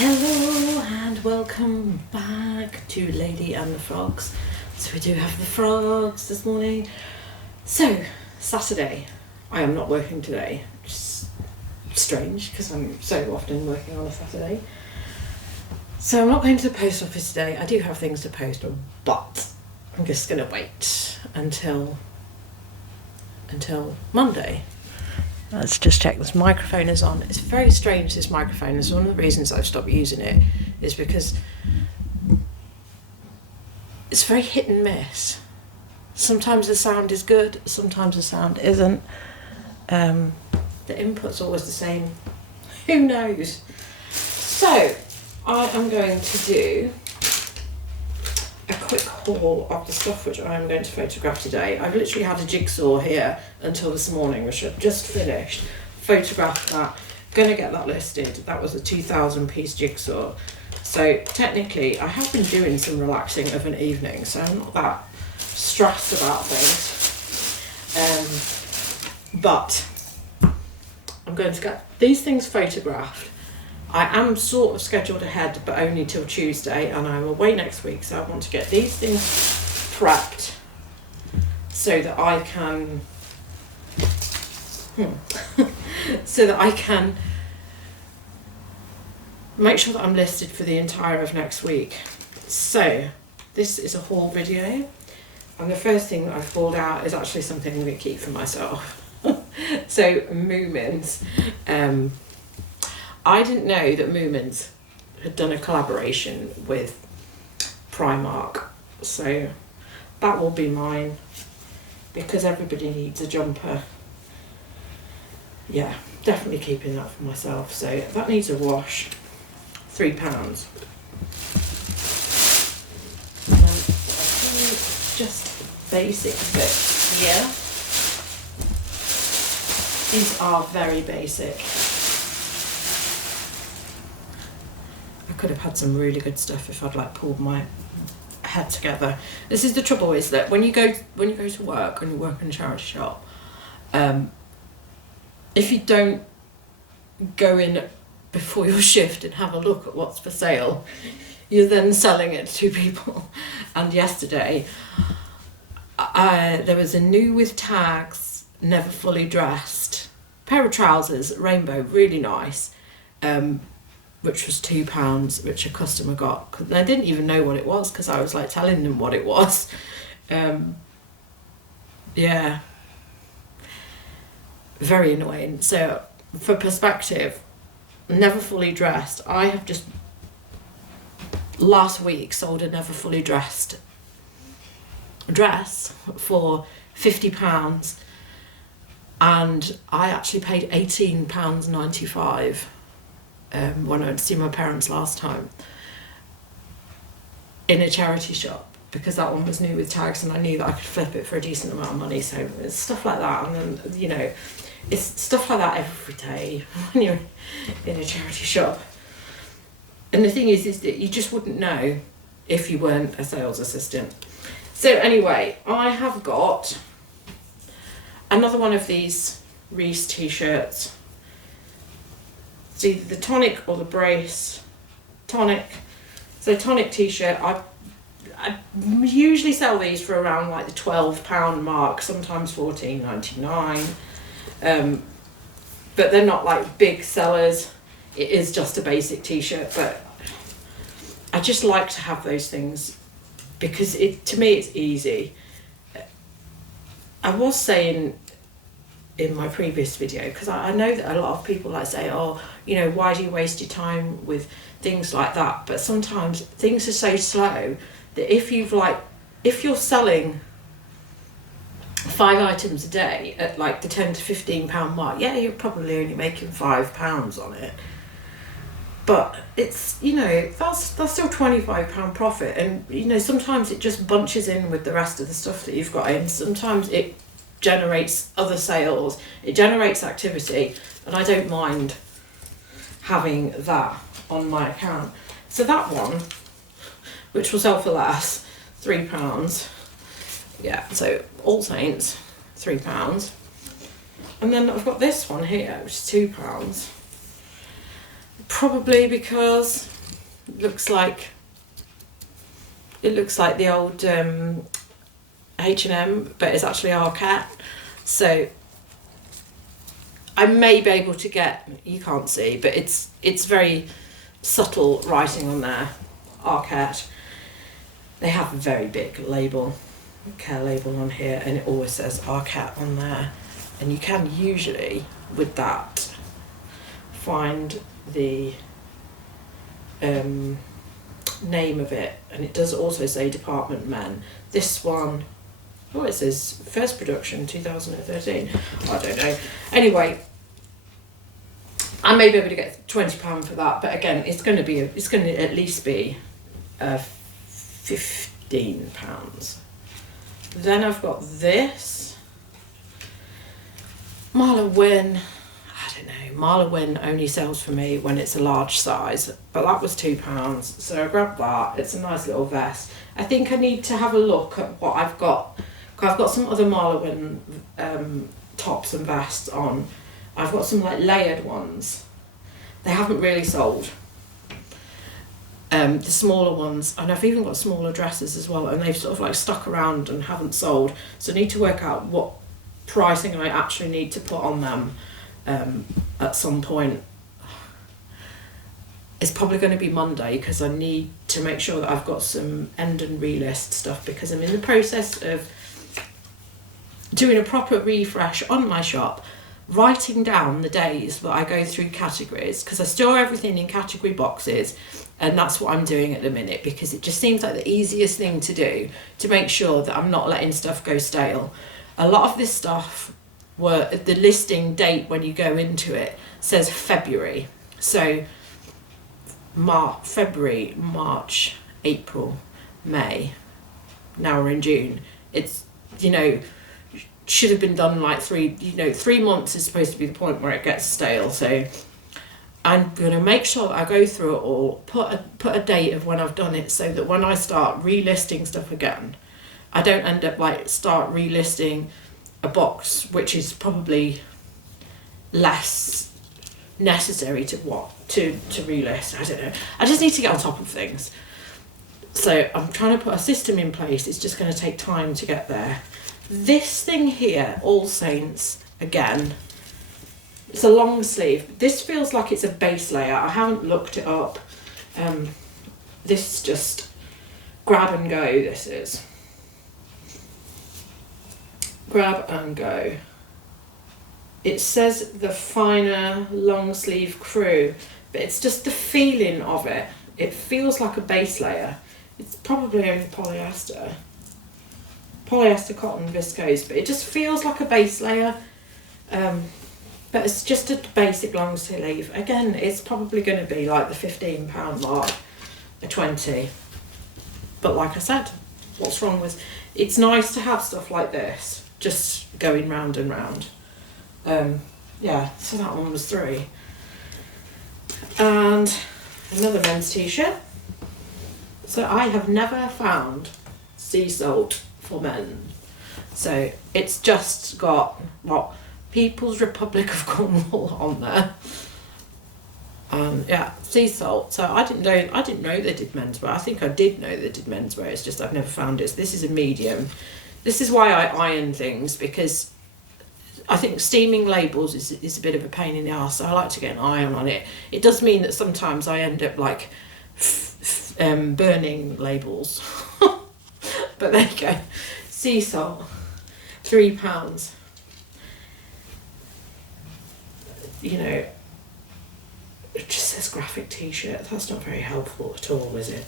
Hello and welcome back to Lady and the Frogs. So we do have the frogs this morning. So, Saturday. I am not working today, which is strange because I'm so often working on a Saturday. So I'm not going to the post office today. I do have things to post, but I'm just going to wait until Monday. Let's just check this microphone is on. It's very strange, this microphone. It's one of the reasons I've stopped using it is because it's very hit and miss. Sometimes the sound is good, sometimes the sound isn't. The input's always the same. Who knows? So, I am going to do a quick haul of the stuff which I am going to photograph today. I've literally had a jigsaw here until this morning, which I've just finished. Photographed that. Going to get that listed. That was a 2,000 piece jigsaw. So technically, I have been doing some relaxing of an evening, so I'm not that stressed about things. But I'm going to get these things photographed. I am sort of scheduled ahead, but only till Tuesday, and I'm away next week, so I want to get these things prepped so that I can make sure that I'm listed for the entire of next week. So this is a haul video, and the first thing that I've pulled out is actually something I'm going to keep for myself. So Moomins. I didn't know that Moomins had done a collaboration with Primark, so that will be mine because everybody needs a jumper. Yeah, definitely keeping that for myself. So that needs a wash, £3. And then just basic bits here. These are very basic. Could have had some really good stuff if I'd like pulled my head together. This is the trouble, is that when you go to work, when you work in a charity shop, if you don't go in before your shift and have a look at what's for sale, you're then selling it to people. And yesterday there was a new with tags, never fully dressed pair of trousers, rainbow, really nice, which was £2, which a customer got. Cause I didn't even know what it was because I was like telling them what it was. Yeah, very annoying. So for perspective, never fully dressed. I have just last week sold a never fully dressed dress for £50, and I actually paid £18.95. When I went to see my parents last time in a charity shop, because that one was new with tags and I knew that I could flip it for a decent amount of money. So it's stuff like that, and then, you know, it's stuff like that every day when you're in a charity shop. And the thing is that you just wouldn't know if you weren't a sales assistant. So anyway, I have got another one of these Reese t-shirts. It's either the tonic or the brace. Tonic. So tonic t-shirt, I usually sell these for around like the £12 mark, sometimes £14.99. But they're not like big sellers. It is just a basic t-shirt, but I just like to have those things because to me it's easy. I was saying in my previous video, because I know that a lot of people like say, oh, you know, why do you waste your time with things like that? But sometimes things are so slow that if you're selling 5 items a day at like the £10 to £15 mark, yeah, you're probably only making £5 on it. But it's, you know, that's still £25 profit. And, you know, sometimes it just bunches in with the rest of the stuff that you've got in. Sometimes it generates other sales, it generates activity, and I don't mind having that on my account. So that one, which will sell for less, £3. Yeah, so All Saints, £3. And then I've got this one here, which is £2. Probably because it looks like the old H&M, but it's actually our cat. So I may be able to get, you can't see, but it's very subtle writing on there, our cat. They have a very big label, care label on here, and it always says our cat on there. And you can usually, with that, find the name of it, and it does also say Department Men. This one, oh, it says first production 2013. I don't know. Anyway, I may be able to get £20 for that, but again, it's going to at least be £15. Then I've got this Marla Wynn. I don't know, Marla Wynn only sells for me when it's a large size, but that was £2, so I grabbed that. It's a nice little vest. I think I need to have a look at what I've got. I've got some other Marla Wynn tops and vests on. I've got some like layered ones. They haven't really sold. The smaller ones, and I've even got smaller dresses as well, and they've sort of like stuck around and haven't sold. So I need to work out what pricing I actually need to put on them at some point. It's probably going to be Monday, because I need to make sure that I've got some end and relist stuff, because I'm in the process of doing a proper refresh on my shop, writing down the days that I go through categories, because I store everything in category boxes, and that's what I'm doing at the minute, because it just seems like the easiest thing to do to make sure that I'm not letting stuff go stale. A lot of this stuff, the listing date when you go into it says February, so February, March, April, May, now we're in June. It's, should have been done like 3 months is supposed to be the point where it gets stale. So I'm going to make sure that I go through it all, put a date of when I've done it, so that when I start relisting stuff again, I don't end up start relisting a box which is probably less necessary to relist. I don't know. I just need to get on top of things. So I'm trying to put a system in place. It's just going to take time to get there. This thing here, All Saints, again, it's a long sleeve. This feels like it's a base layer. I haven't looked it up. This is just grab and go, this is. Grab and go. It says the finer long sleeve crew, but it's just the feeling of it. It feels like a base layer. It's probably only polyester cotton viscose, but it just feels like a base layer. But it's just a basic long sleeve. Again, it's probably going to be like the £15 mark, a 20. But like I said, what's wrong with, it's nice to have stuff like this just going round and round. Yeah, so that one was 3. And another men's t-shirt. So I have never found sea salt for men. So it's just got People's Republic of Cornwall on there. Yeah, sea salt. So I didn't know they did menswear. I think I did know they did menswear. It's just I've never found it. This is a medium. This is why I iron things, because I think steaming labels is a bit of a pain in the arse. So I like to get an iron on it. It does mean that sometimes I end up like burning labels. But there you go. Sea salt, £3. It just says graphic t-shirt. That's not very helpful at all, is it?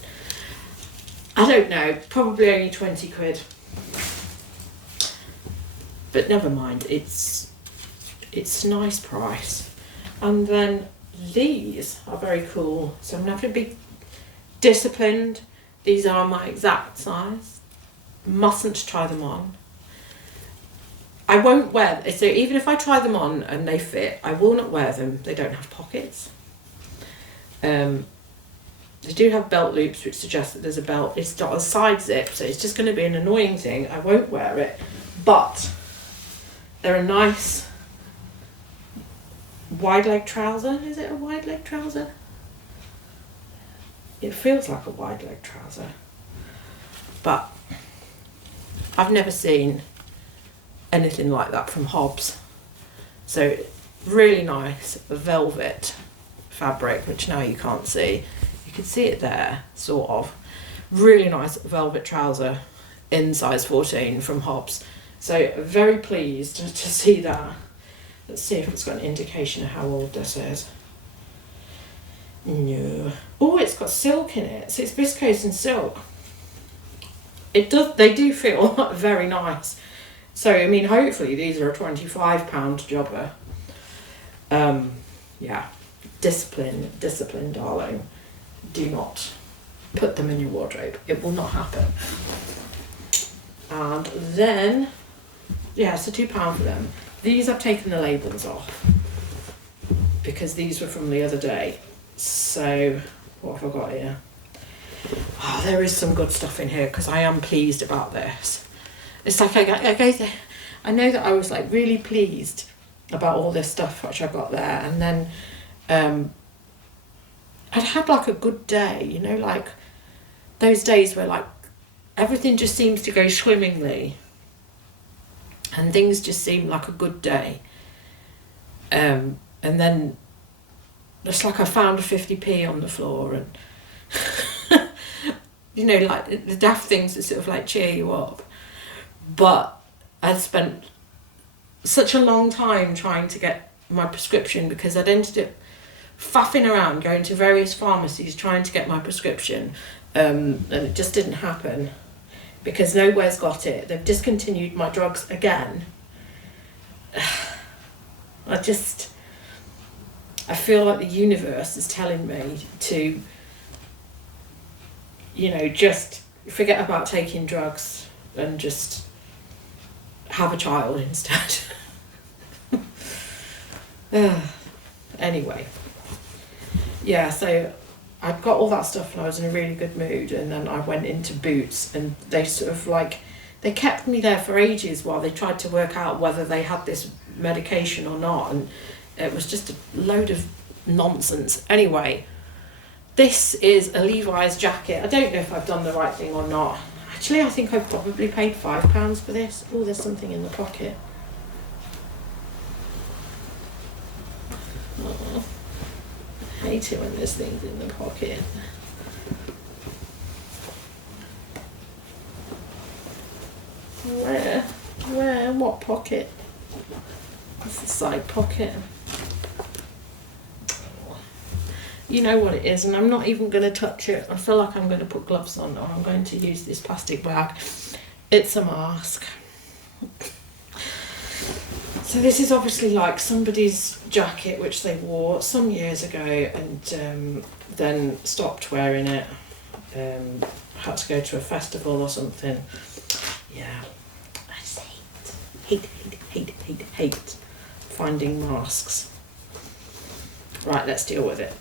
I don't know, probably only 20 quid. But never mind, it's a nice price. And then these are very cool. So I'm not going to be disciplined. These are my exact size. Mustn't try them on. I won't wear them. So even if I try them on and they fit, I will not wear them. They don't have pockets. They do have belt loops, which suggest that there's a belt. It's not a side zip, so it's just going to be an annoying thing. I won't wear it. But they're a nice wide leg trouser. Is it a wide leg trouser? it feels like a wide leg trouser, but I've never seen anything like that from Hobbs. So really nice velvet fabric, which now you can't see. You can see it there, sort of. Really nice velvet trouser in size 14 from Hobbs. So very pleased to see that. Let's see if it's got an indication of how old this is. No. Oh, it's got silk in it. So it's viscose and silk. They do feel very nice. So, I mean, hopefully these are a £25 jobber. Yeah, discipline, darling. Do not put them in your wardrobe. It will not happen. And then, yeah, so £2 for them. These I've taken the labels off because these were from the other day. So, what have I got here? Oh, there is some good stuff in here because I am pleased about this. It's like I know that I was like really pleased about all this stuff which I got there, and then I'd had like a good day, you know, like those days where like everything just seems to go swimmingly and things just seem like a good day. And then it's like I found a 50p on the floor and you know, like the daft things that sort of like cheer you up. But I'd spent such a long time trying to get my prescription because I'd ended up faffing around going to various pharmacies trying to get my prescription, and it just didn't happen because nowhere's got it. They've discontinued my drugs again. I feel like the universe is telling me to, you know, just forget about taking drugs and just have a child instead. Anyway, yeah, so I got all that stuff and I was in a really good mood, and then I went into Boots and they sort of like, they kept me there for ages while they tried to work out whether they had this medication or not, and it was just a load of nonsense. Anyway, this is a Levi's jacket. I don't know if I've done the right thing or not. Actually, I think I've probably paid £5 for this. Oh, there's something in the pocket. Oh, I hate it when there's things in the pocket. Where? What pocket? It's the side pocket. You know what it is, and I'm not even going to touch it. I feel like I'm going to put gloves on, or I'm going to use this plastic bag. It's a mask. So this is obviously like somebody's jacket which they wore some years ago and then stopped wearing it. Had to go to a festival or something. Yeah, I just hate finding masks. Right, let's deal with it.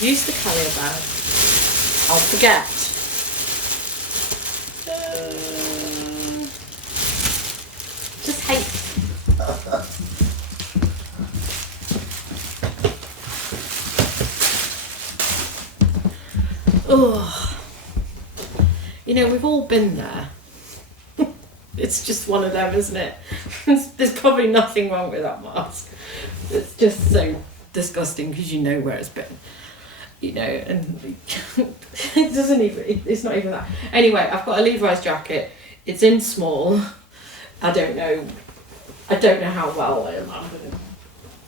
Use the carrier bag. I'll forget. Just hate. Oh, you know, we've all been there. It's just one of them, isn't it? There's probably nothing wrong with that mask. It's just so disgusting because you know where it's been. You know, and it's not even that. Anyway, I've got a Levi's jacket. It's in small. I don't know how well I'm going to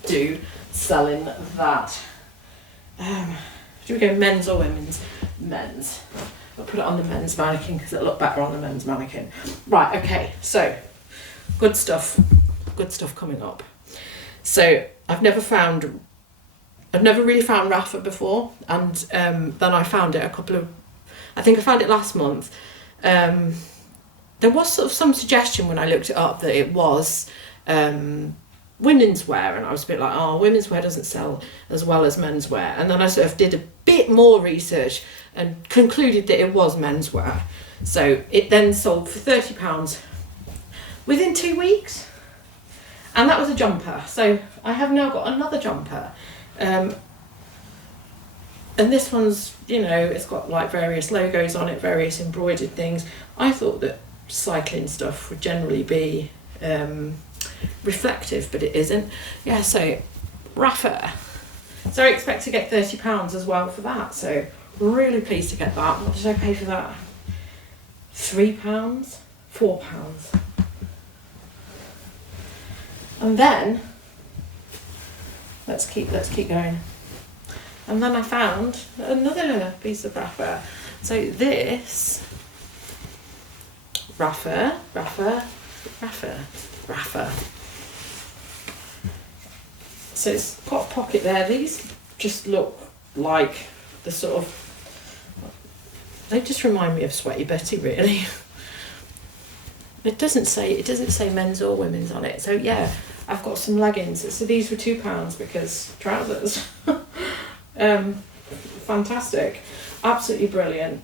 do selling that. Do we go men's or women's? Men's. I'll put it on the men's mannequin because it'll look better on the men's mannequin. Right, okay, so good stuff coming up. So I've never really found Rafa before, and then I found it I think I found it last month. There was sort of some suggestion when I looked it up that it was women's wear, and I was a bit like, oh, women's wear doesn't sell as well as men's wear. And then I sort of did a bit more research and concluded that it was menswear. So it then sold for £30 within 2 weeks, and that was a jumper. So I have now got another jumper. And this one's, you know, it's got like various logos on it, various embroidered things. I thought that cycling stuff would generally be reflective, but it isn't. Yeah, so Rafa. So I expect to get £30 as well for that. So really pleased to get that. What did I pay for that? £3? £4. And then let's keep going. And then I found another piece of Rafa. So this Rafa. So it's got a pocket there. These just look like the sort of, they just remind me of Sweaty Betty, really. It doesn't say men's or women's on it. So yeah, I've got some leggings. So these were £2 because trousers. Fantastic, absolutely brilliant.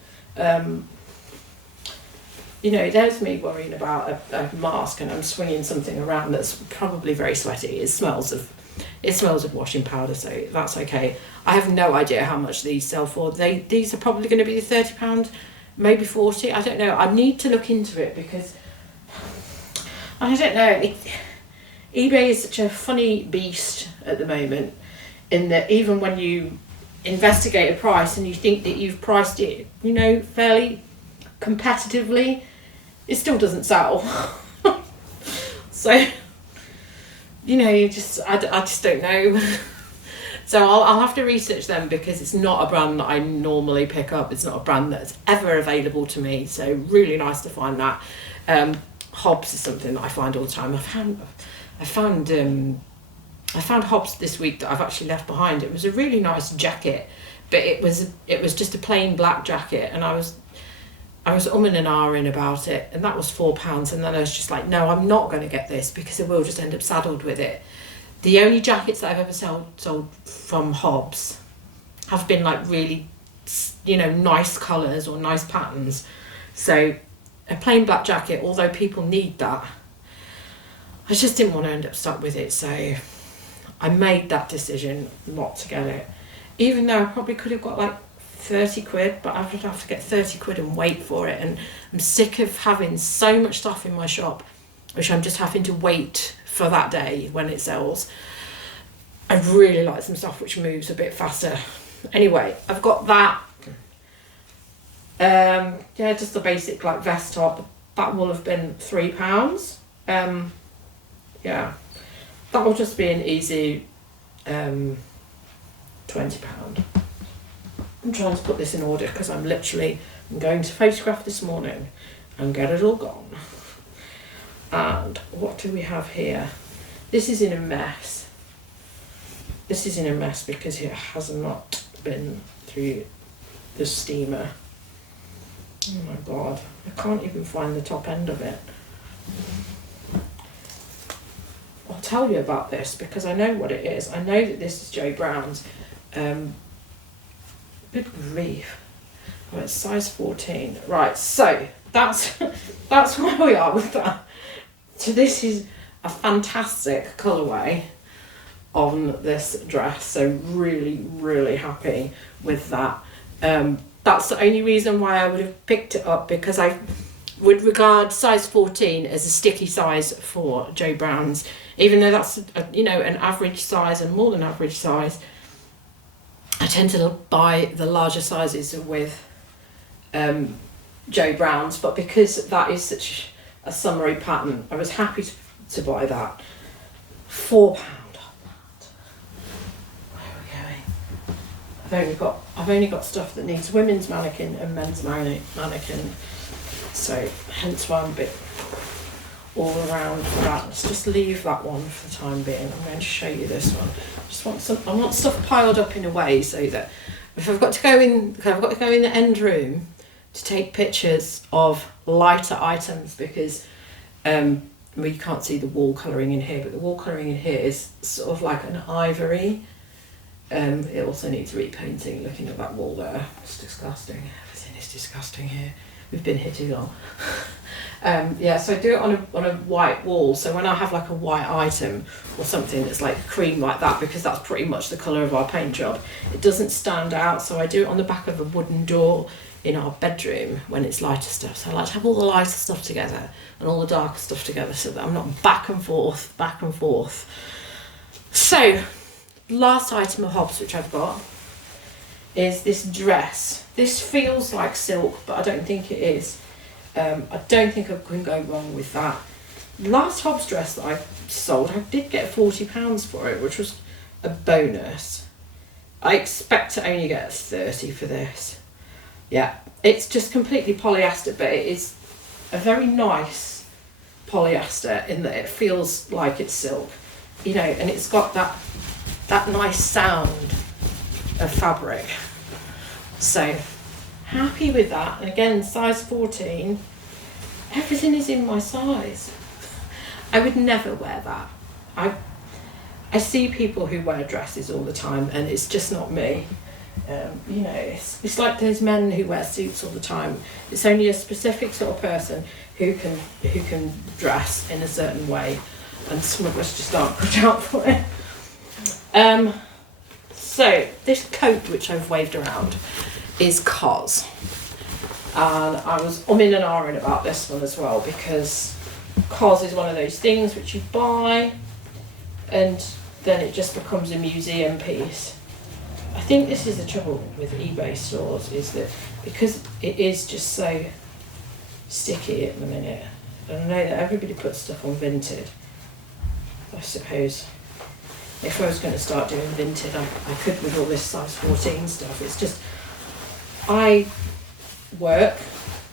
You know, there's me worrying about a mask, and I'm swinging something around that's probably very sweaty. It smells of washing powder, so that's okay. I have no idea how much these sell for. These are probably going to be £30, maybe 40. I don't know. I need to look into it because I don't know. eBay is such a funny beast at the moment, in that even when you investigate a price and you think that you've priced it, you know, fairly competitively, it still doesn't sell. So, you know, I just don't know. So I'll have to research them because it's not a brand that I normally pick up. It's not a brand that's ever available to me. So really nice to find that. Hobbs is something that I find all the time. I found Hobbs this week that I've actually left behind. It was a really nice jacket, but it was just a plain black jacket, and I was umming and ahhing about it, and that was £4. And then I was just like, no, I'm not going to get this because I will just end up saddled with it. The only jackets that I've ever sold from Hobbs have been like really, you know, nice colours or nice patterns. So a plain black jacket, although people need that, I just didn't want to end up stuck with it. So I made that decision not to get it, even though I probably could have got like 30 quid, but I would have to get 30 quid and wait for it. And I'm sick of having so much stuff in my shop, which I'm just having to wait for that day when it sells. I really like some stuff which moves a bit faster. Anyway, I've got that. Yeah, just the basic like vest top. That will have been £3. Yeah, that will just be an easy £20. I'm trying to put this in order because I'm going to photograph this morning and get it all gone. And what do we have here? This is in a mess. This is in a mess because it has not been through the steamer. Oh my god, I can't even find the top end of it. I'll tell you about this because I know what it is. I know that this is Joe Brown's. Good grief. Oh, it's size 14. Right, so that's where we are with that. So this is a fantastic colourway on this dress. So really, really happy with that. That's the only reason why I would have picked it up, because I would regard size 14 as a sticky size for Joe Brown's, even though that's an average size and more than average size. I tend to buy the larger sizes with Joe Brown's, but because that is such a summery pattern, I was happy to buy that. £4 on that. Where are we going? I've only got stuff that needs women's mannequin and men's mannequin, so hence why I'm a bit all around for that. Let's just leave that one for the time being. I'm going to show you this one. I want stuff piled up in a way so that if I've got to go in the end room to take pictures of lighter items, because you can't see the wall colouring in here, but the wall colouring in here is sort of like an ivory. It also needs repainting. Looking at that wall there, it's disgusting. Everything is disgusting here. we've been here too long. Yeah, so I do it on a white wall. So when I have like a white item or something that's like cream like that, because that's pretty much the colour of our paint job, it doesn't stand out. So I do it on the back of a wooden door in our bedroom when it's lighter stuff. So I like to have all the lighter stuff together and all the darker stuff together so that I'm not back and forth. So, last item of hobs which I've got is this dress. This feels like silk, but I don't think it is. I don't think I can go wrong with that. Last hobs dress that I sold, I did get £40 for it, which was a bonus. I expect to only get 30 for this. Yeah, it's just completely polyester, but it is a very nice polyester in that it feels like it's silk, you know, and it's got that nice sound of fabric. So happy with that. And again, size 14, everything is in my size. I would never wear that. I see people who wear dresses all the time and it's just not me. You know, it's like those men who wear suits all the time. It's only a specific sort of person who can dress in a certain way, and some of us just aren't put out for it. So this coat which I've waved around is COS, and I was umming and ahhing about this one as well, because COS is one of those things which you buy and then it just becomes a museum piece. I think this is the trouble with eBay stores, is that because it is just so sticky at the minute, and I know that everybody puts stuff on Vinted. I suppose if I was going to start doing Vinted, I could with all this size 14 stuff. It's just, I work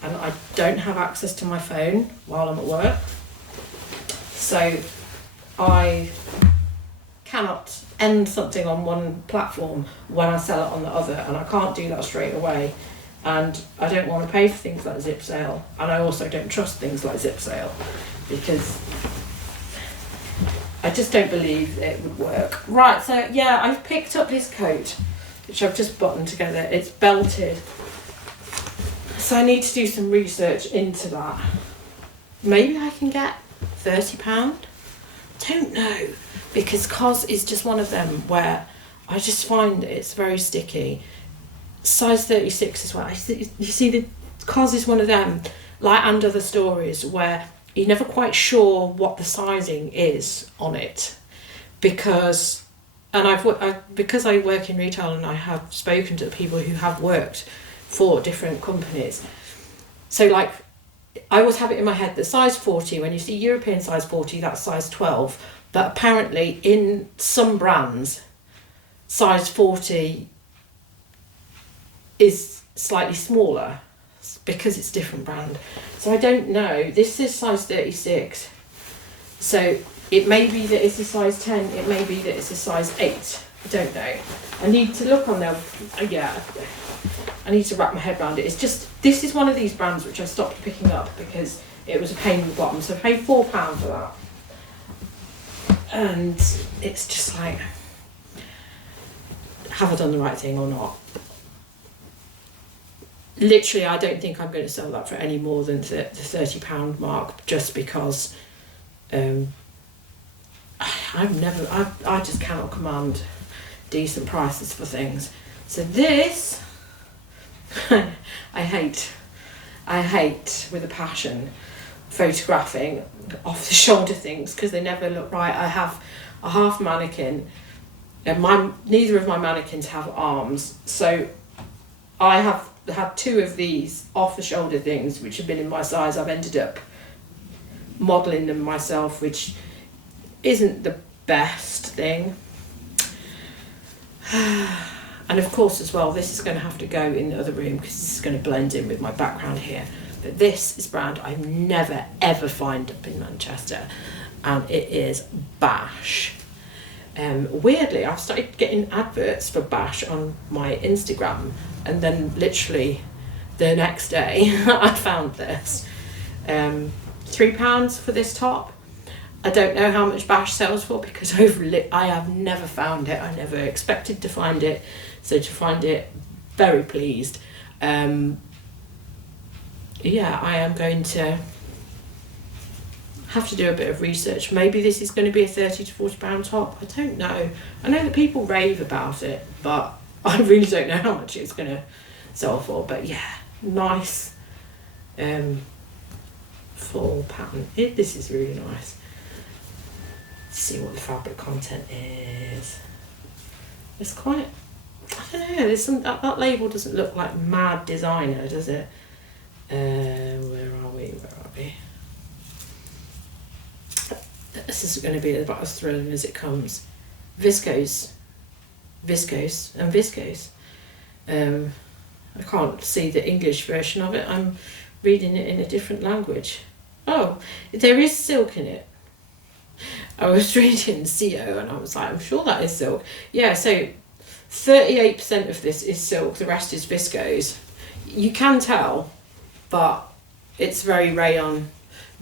and I don't have access to my phone while I'm at work. So I cannot end something on one platform when I sell it on the other, and I can't do that straight away. And I don't want to pay for things like Zip Sale, and I also don't trust things like Zip Sale because I just don't believe it would work. Right, so yeah, I've picked up this coat which I've just buttoned together. It's belted, so I need to do some research into that. Maybe I can get £30. Don't know, because COS is just one of them where I just find it's very sticky. Size 36 as well. You see, the COS is one of them, like and other stories, where you're never quite sure what the sizing is on it, because because I work in retail and I have spoken to people who have worked for different companies. So like, I always have it in my head that size 40, when you see European size 40, that's size 12. But apparently in some brands, size 40 is slightly smaller because it's a different brand. So I don't know. This is size 36. So it may be that it's a size 10. It may be that it's a size 8. I don't know. I need to look on there. Yeah, I need to wrap my head around it. It's just, this is one of these brands which I stopped picking up because it was a pain in the bottom. So I paid £4 for that. And it's just like, have I done the right thing or not? Literally, I don't think I'm going to sell that for any more than the £30 mark, just because I just cannot command decent prices for things. So this, I hate with a passion photographing off the shoulder things because they never look right. I have a half mannequin and neither of my mannequins have arms, so I have had two of these off the shoulder things which have been in my size. I've ended up modelling them myself, which isn't the best thing. And of course as well, this is going to have to go in the other room because this is going to blend in with my background here. But this is a brand I never ever find up in Manchester, and it is Bash. Weirdly, I've started getting adverts for Bash on my Instagram, and then literally the next day I found this. £3 for this top. I don't know how much Bash sells for because I have never found it. I never expected to find it, so to find it, very pleased. yeah, I am going to have to do a bit of research. Maybe this is going to be a £30 to £40 top. I don't know. I know that people rave about it, but I really don't know how much it's going to sell for. But yeah, nice full pattern. This is really nice. Let's see what the fabric content is. It's quite, I don't know, there's some, that label doesn't look like mad designer, does it? Where are we? This is going to be about as thrilling as it comes. Viscose. I can't see the English version of it. I'm reading it in a different language. Oh, there is silk in it. I was reading CO and I was like, I'm sure that is silk. Yeah, so 38% of this is silk, the rest is viscose. You can tell, but it's very rayon.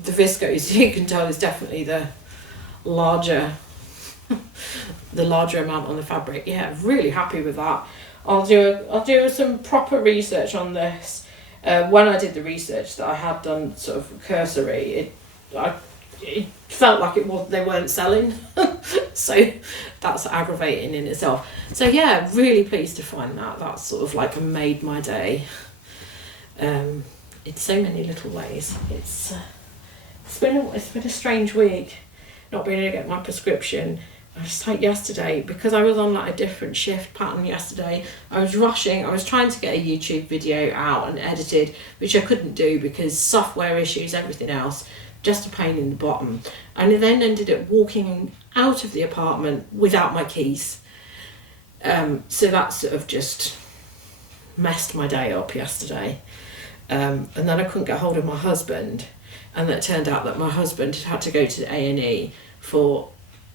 The viscose, you can tell, is definitely the larger amount on the fabric. Yeah, really happy with that. I'll do some proper research on this. When I did the research that I had done sort of cursory, it felt like they weren't selling. So that's aggravating in itself. So yeah, really pleased to find that. That's sort of like made my day. In so many little ways. It's been a strange week, not being able to get my prescription. I was like yesterday, because I was on like a different shift pattern yesterday, I was rushing. I was trying to get a YouTube video out and edited, which I couldn't do because software issues, everything else, just a pain in the bottom. And I then ended up walking out of the apartment without my keys. So that sort of just messed my day up yesterday. And then I couldn't get hold of my husband, and it turned out that my husband had to go to A&E for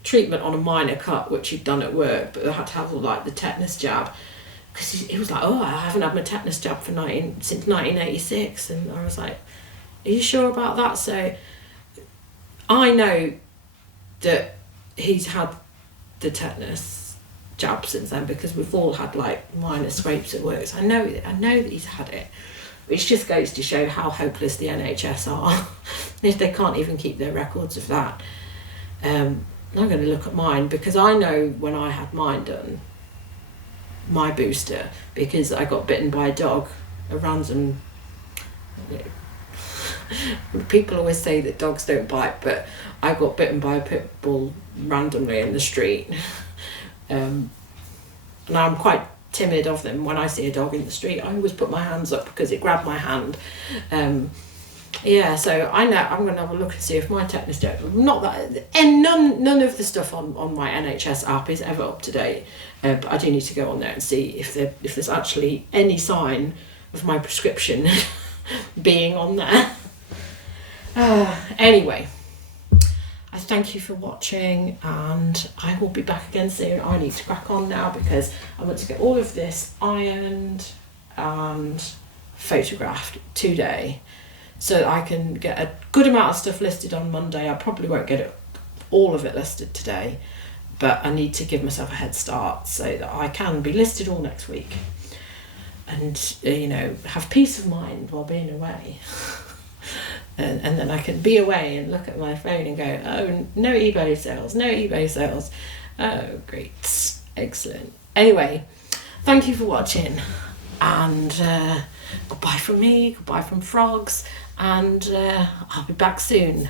treatment on a minor cut, which he'd done at work, but they had to have like the tetanus jab, because he was like, oh, I haven't had my tetanus jab since 1986. And I was like, are you sure about that? So I know that he's had the tetanus jab since then, because we've all had like minor scrapes at work. So I know that he's had it, which just goes to show how hopeless the NHS are. If they can't even keep their records of that. I'm going to look at mine, because I know when I had mine done, my booster, because I got bitten by a dog, a random. People always say that dogs don't bite, but I got bitten by a pit bull randomly in the street. And I'm quite timid of them. When I see a dog in the street, I always put my hands up because it grabbed my hand. Yeah, so I know I'm going to have a look and see if my tetanus jab, not that, and none of the stuff on my NHS app is ever up to date, but I do need to go on there and see if there's actually any sign of my prescription being on there. Anyway, I thank you for watching, and I will be back again soon. I need to crack on now because I want to get all of this ironed and photographed today, so that I can get a good amount of stuff listed on Monday. I probably won't get all of it listed today, but I need to give myself a head start so that I can be listed all next week and have peace of mind while being away. And then I can be away and look at my phone and go, oh, no eBay sales. Oh, great, excellent. Anyway, thank you for watching, and goodbye from me, goodbye from frogs, and I'll be back soon.